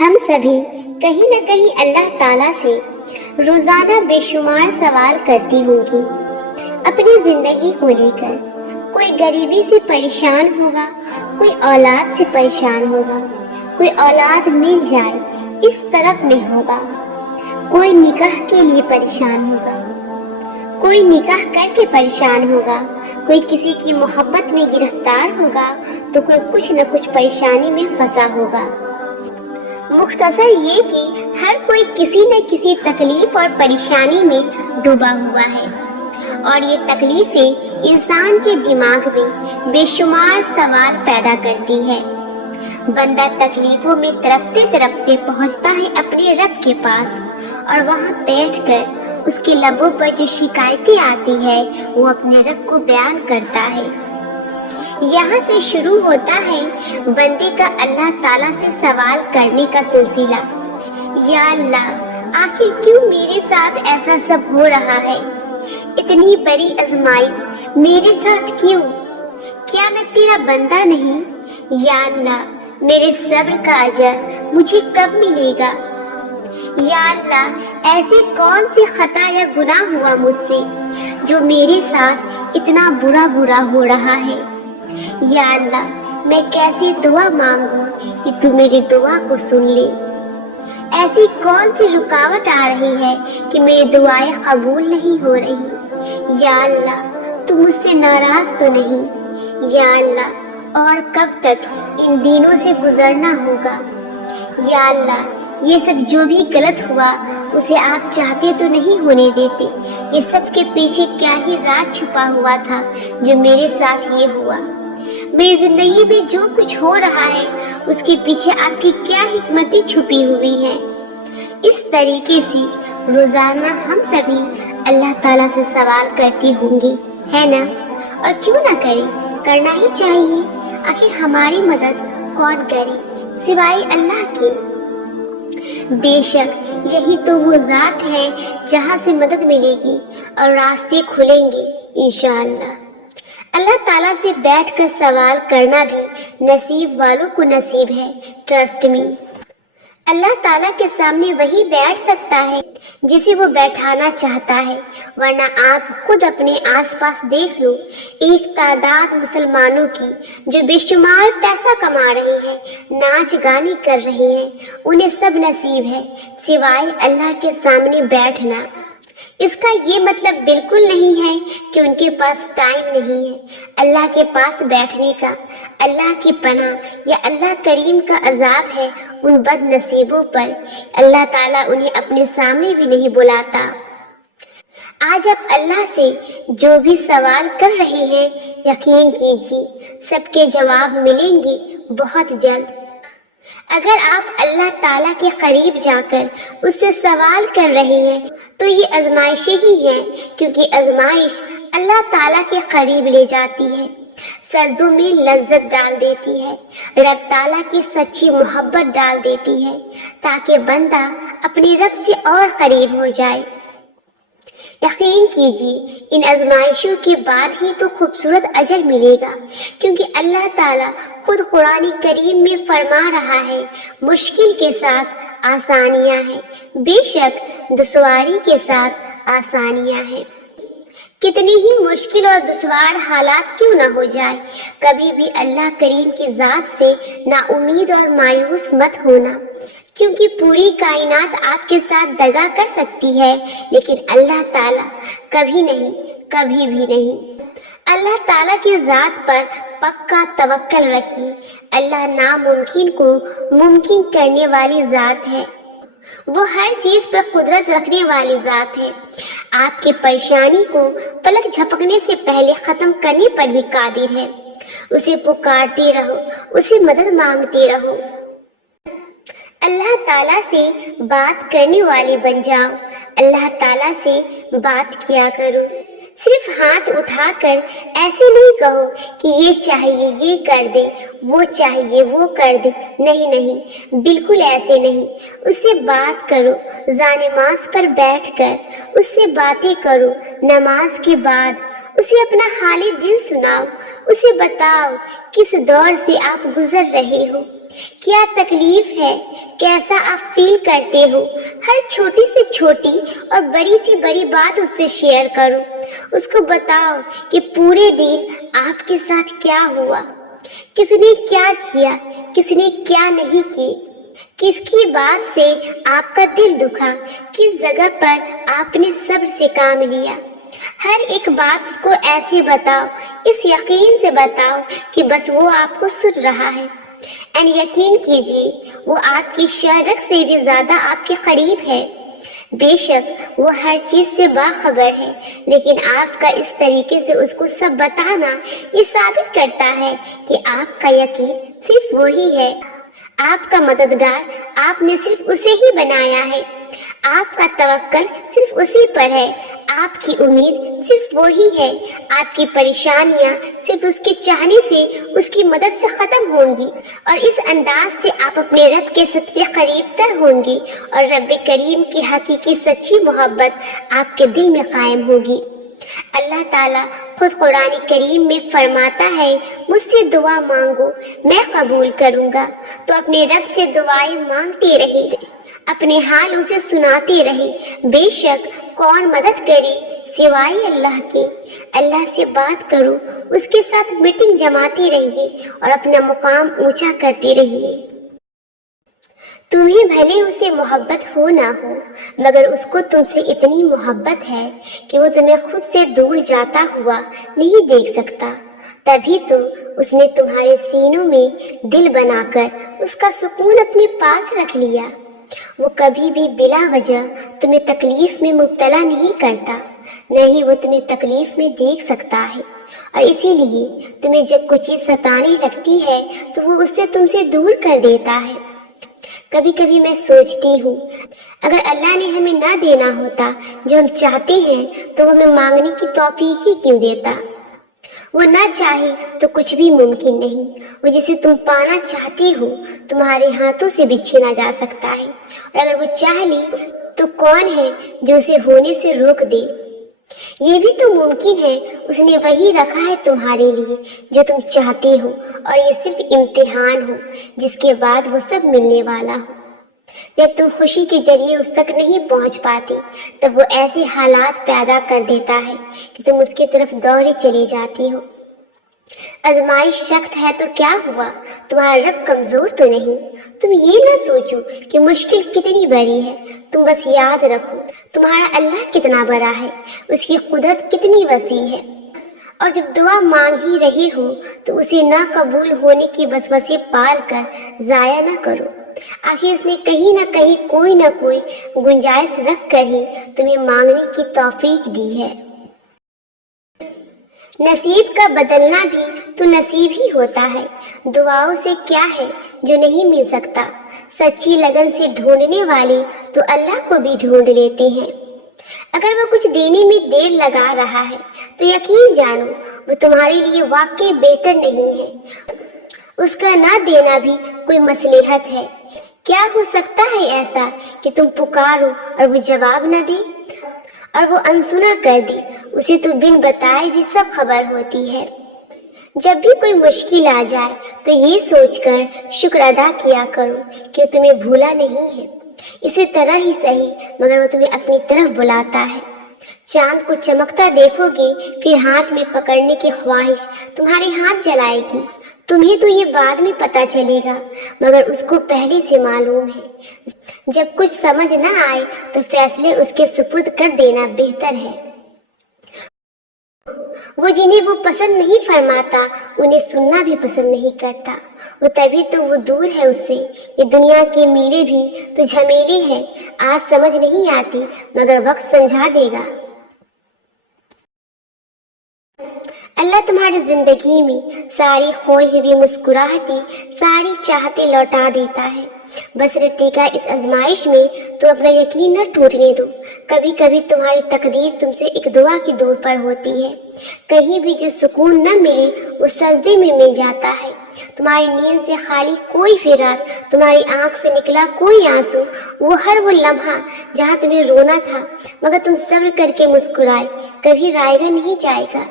ہم سبھی کہیں نہ کہیں اللہ تعالیٰ سے روزانہ بے شمار سوال کرتی ہوں گی اپنی زندگی کو لے کر۔ کوئی غریبی سے پریشان ہوگا، کوئی اولاد سے پریشان ہوگا، کوئی اولاد مل جائے اس طرف میں ہوگا، کوئی نکاح کے لیے پریشان ہوگا، کوئی نکاح کر کے پریشان ہوگا، کوئی کسی کی محبت میں گرفتار ہوگا تو کوئی کچھ نہ کچھ پریشانی میں پھنسا ہوگا۔ مختصر یہ کہ ہر کوئی کسی نہ کسی تکلیف اور پریشانی میں ڈوبا ہوا ہے، اور یہ تکلیفیں انسان کے دماغ میں بے شمار سوال پیدا کرتی ہے۔ بندہ تکلیفوں میں تڑپتے تڑپتے پہنچتا ہے اپنے رب کے پاس، اور وہاں بیٹھ کر اس کے لبوں پر جو شکایتیں آتی ہے وہ اپنے رب کو بیان کرتا ہے۔ یہاں سے شروع ہوتا ہے بندے کا اللہ تعالیٰ سے سوال کرنے کا سلسلہ۔ یا اللہ، آخر کیوں میرے ساتھ ایسا سب ہو رہا ہے؟ اتنی بڑی آزمائش میرے ساتھ کیوں؟ کیا میں تیرا بندہ نہیں؟ یا اللہ، میرے صبر کا اجر مجھے کب ملے گا؟ یا اللہ، ایسی کون سی خطا یا گناہ ہوا مجھ سے جو میرے ساتھ اتنا برا ہو رہا ہے؟ یا اللہ، میں کیسی دعا مانگوں کہ تو میری دعا کو سن لے؟ ایسی کون سی رکاوٹ آ رہی ہے کہ میری دعائیں قبول نہیں ہو رہی؟ یا اللہ، تو مجھ سے ناراض تو نہیں؟ یا اللہ، اور کب تک ان دنوں سے گزرنا ہوگا؟ یا اللہ، یہ سب جو بھی غلط ہوا اسے آپ چاہتے تو نہیں ہونے دیتے؟ یہ سب کے پیچھے کیا ہی راز چھپا ہوا تھا جو میرے ساتھ یہ ہوا؟ میری زندگی میں جو کچھ ہو رہا ہے اس کے پیچھے آپ کی کیا حکمتیں چھپی ہوئی ہیں؟ اس طریقے سے روزانہ ہم سبھی اللہ تعالیٰ سے سوال کرتی ہوں گی، ہے نا؟ اور کیوں نہ کریں، کرنا ہی چاہیے۔ آخر ہماری مدد کون کرے سوائے اللہ کے؟ بے شک یہی تو وہ ذات ہے جہاں سے مدد ملے گی اور راستے کھلیں گے انشاءاللہ۔ اللہ تعالیٰ سے بیٹھ کر سوال کرنا بھی نصیب والوں کو نصیب ہے، ٹرسٹ می۔ اللہ تعالیٰ کے سامنے وہی بیٹھ سکتا ہے جسے وہ بیٹھانا چاہتا ہے، ورنہ آپ خود اپنے آس پاس دیکھ لو، ایک تعداد مسلمانوں کی جو بے شمار پیسہ کما رہے ہیں، ناچ گانے کر رہے ہیں، انہیں سب نصیب ہے سوائے اللہ کے سامنے بیٹھنا۔ اس کا یہ مطلب بالکل نہیں ہے کہ ان کے پاس ٹائم نہیں ہے اللہ کے پاس بیٹھنے کا۔ اللہ کی پناہ یا اللہ کریم کا عذاب ہے ان بد نصیبوں پر، اللہ تعالیٰ انہیں اپنے سامنے بھی نہیں بلاتا۔ آج آپ اللہ سے جو بھی سوال کر رہے ہیں، یقین کیجیے سب کے جواب ملیں گے بہت جلد۔ اگر آپ اللہ تعالیٰ کے قریب جا کر اس سے سوال کر رہے ہیں تو یہ آزمائشیں ہی ہیں، کیونکہ آزمائش اللہ تعالیٰ کے قریب لے جاتی ہے، سجدوں میں لذت ڈال دیتی ہے، رب تعالیٰ کی سچی محبت ڈال دیتی ہے، تاکہ بندہ اپنے رب سے اور قریب ہو جائے۔ یقین کیجیے ان آزمائشوں کے بعد ہی تو خوبصورت اجر ملے گا، کیونکہ اللہ تعالیٰ خود قرآن کریم میں فرما رہا ہے، مشکل کے ساتھ آسانیاں ہیں، بے شک دشواری کے ساتھ آسانیاں ہیں۔ کتنی ہی مشکل اور دشوار حالات کیوں نہ ہو جائے، کبھی بھی اللہ کریم کی ذات سے نا امید اور مایوس مت ہونا، کیونکہ پوری کائنات آپ کے ساتھ دغا کر سکتی ہے لیکن اللہ تعالیٰ کبھی نہیں، کبھی بھی نہیں۔ اللہ تعالیٰ کی ذات پر پکا توکل رکھیے، اللہ ناممکن کو ممکن کرنے والی ذات ہے، وہ ہر چیز پر قدرت رکھنے والی ذات ہے، آپ کی پریشانی کو پلک جھپکنے سے پہلے ختم کرنے پر بھی قادر ہے۔ اسے پکارتے رہو، اسے مدد مانگتے رہو، اللہ تعالیٰ سے بات کرنے والے بن جاؤ، اللہ تعالیٰ سے بات کیا کرو۔ صرف ہاتھ اٹھا کر ایسے نہیں کہو کہ یہ چاہیے یہ کر دے، وہ چاہیے وہ کر دے، نہیں، بالکل ایسے نہیں۔ اس سے بات کرو، جانماز پر بیٹھ کر اس سے باتیں کرو، نماز کے بعد اسے اپنا حال دل سناؤ، اسے بتاؤ کس دور سے آپ گزر رہے ہو، کیا تکلیف ہے، کیسا آپ فیل کرتے ہو؟ ہر چھوٹی سے چھوٹی اور بڑی سی بڑی بات اس سے شیئر کرو، اس کو بتاؤ کہ پورے دن آپ کے ساتھ کیا ہوا، کس نے کیا کیا، کس نے کیا نہیں کی، کس کی بات سے آپ کا دل دکھا، کس جگہ پر آپ نے صبر سے کام لیا۔ ہر ایک بات اس کو ایسے بتاؤ، اس یقین سے بتاؤ کہ بس وہ آپ کو سن رہا ہے۔ اینڈ یقین کیجیے وہ آپ کی شرک سے بھی زیادہ آپ کے قریب ہے۔ بے شک وہ ہر چیز سے باخبر ہے، لیکن آپ کا اس طریقے سے اس کو سب بتانا یہ ثابت کرتا ہے کہ آپ کا یقین صرف وہی ہے، آپ کا مددگار آپ نے صرف اسے ہی بنایا ہے، آپ کا توکل صرف اسی پر ہے، آپ کی امید صرف وہی ہے، آپ کی پریشانیاں صرف اس کے چاہنے سے، اس کی مدد سے ختم ہوں گی، اور اس انداز سے آپ اپنے رب کے سب سے قریب تر ہوں گی، اور رب کریم کی حقیقی سچی محبت آپ کے دل میں قائم ہوگی۔ اللہ تعالیٰ خود قرآن کریم میں فرماتا ہے، مجھ سے دعا مانگو میں قبول کروں گا۔ تو اپنے رب سے دعائیں مانگتے رہے، اپنے حال اسے سناتے رہے۔ بے شک کون مدد کرے سوائے اللہ کے۔ اللہ سے بات کرو، اس کے ساتھ میٹنگ جماتے رہیے اور اپنا مقام اونچا کرتے رہیے۔ تمہیں بھلے اسے محبت ہو نہ ہو، مگر اس کو تم سے اتنی محبت ہے کہ وہ تمہیں خود سے دور جاتا ہوا نہیں دیکھ سکتا۔ تبھی تو اس نے تمہارے سینوں میں دل بنا کر اس کا سکون اپنے پاس رکھ لیا۔ وہ کبھی بھی بلا وجہ تمہیں تکلیف میں مبتلا نہیں کرتا، نہ ہی وہ تمہیں تکلیف میں دیکھ سکتا ہے، اور اسی لیے تمہیں جب کوئی چیز ستانے لگتی ہے تو وہ اس سے تم سے دور کر دیتا ہے۔ کبھی کبھی میں سوچتی ہوں، اگر اللہ نے ہمیں نہ دینا ہوتا جو ہم چاہتے ہیں تو وہ ہمیں مانگنے کی توفیق ہی کیوں دیتا؟ وہ نہ چاہے تو کچھ بھی ممکن نہیں۔ وہ جسے تم پانا چاہتے ہو تمہارے ہاتھوں سے بھی چھینا جا سکتا ہے، اور اگر وہ چاہ لی تو کون ہے جو اسے ہونے سے روک دے؟ یہ بھی تو ممکن ہے اس نے وہی رکھا ہے تمہارے لیے جو تم چاہتے ہو، اور یہ صرف امتحان ہو جس کے بعد وہ سب ملنے والا ہو۔ جب تم خوشی کے ذریعے اس تک نہیں پہنچ پاتے تب وہ ایسے حالات پیدا کر دیتا ہے کہ تم اس کی طرف دوڑے چلے جاتی ہو۔ آزمائش سخت ہے تو کیا ہوا، تمہارا رب کمزور تو نہیں۔ تم یہ نہ سوچو کہ مشکل کتنی بڑی ہے، تم بس یاد رکھو تمہارا اللہ کتنا بڑا ہے، اس کی قدرت کتنی وسیع ہے۔ اور جب دعا مانگ ہی رہے ہو تو اسے نہ قبول ہونے کی وسوسے پال کر ضائع نہ کرو۔ آخر اس نے کہیں نہ کہیں کوئی نہ کوئی گنجائش رکھ کر ہی تمہیں مانگنے کی توفیق دی ہے۔ نصیب کا بدلنا بھی تو نصیب ہی ہوتا ہے۔ دعاؤں سے کیا ہے جو نہیں مل سکتا، سچی لگن سے ڈھونڈنے والے تو اللہ کو بھی ڈھونڈ لیتے ہیں۔ اگر وہ کچھ دینے میں دیر لگا رہا ہے تو یقین جانو وہ تمہارے لیے واقعی بہتر نہیں ہے، اس کا نہ دینا بھی کوئی مصلحت ہے۔ کیا ہو سکتا ہے ایسا کہ تم پکارو اور وہ جواب نہ دے اور وہ انسنا کر دے؟ اسے تو بن بتائے بھی سب خبر ہوتی ہے۔ جب بھی کوئی مشکل آ جائے تو یہ سوچ کر شکر ادا کیا کرو کہ وہ تمہیں بھولا نہیں ہے، اسی طرح ہی صحیح مگر وہ تمہیں اپنی طرف بلاتا ہے۔ چاند کو چمکتا دیکھو گے پھر ہاتھ میں پکڑنے کی خواہش تمہارے ہاتھ جلائے گی۔ تمہیں تو یہ بعد میں پتہ چلے گا مگر اس کو پہلے سے معلوم ہے۔ جب کچھ سمجھ نہ آئے تو فیصلے اس کے سپرد کر دینا بہتر ہے۔ وہ جنہیں وہ پسند نہیں فرماتا انہیں سننا بھی پسند نہیں کرتا، وہ تبھی تو وہ دور ہے اس سے۔ یہ دنیا کے میلے بھی تو جھمیلے ہیں، آج سمجھ نہیں آتی مگر وقت سمجھا دے گا۔ اللہ تمہاری زندگی میں ساری کھوئی ہوئی مسکراہٹیں، ساری چاہتے لوٹا دیتا ہے۔ بس رتی کا اس آزمائش میں تو اپنا یقین نہ ٹوٹنے دو۔ کبھی کبھی تمہاری تقدیر تم سے ایک دعا کی دور پر ہوتی ہے۔ کہیں بھی جو سکون نہ ملے وہ سجدے میں مل جاتا ہے۔ تمہاری نیند سے خالی کوئی بھی رات، تمہاری آنکھ سے نکلا کوئی آنسو، وہ لمحہ جہاں تمہیں رونا تھا مگر تم صبر کر کے مسکرائے، کبھی رائے گا نہیں جائے گا۔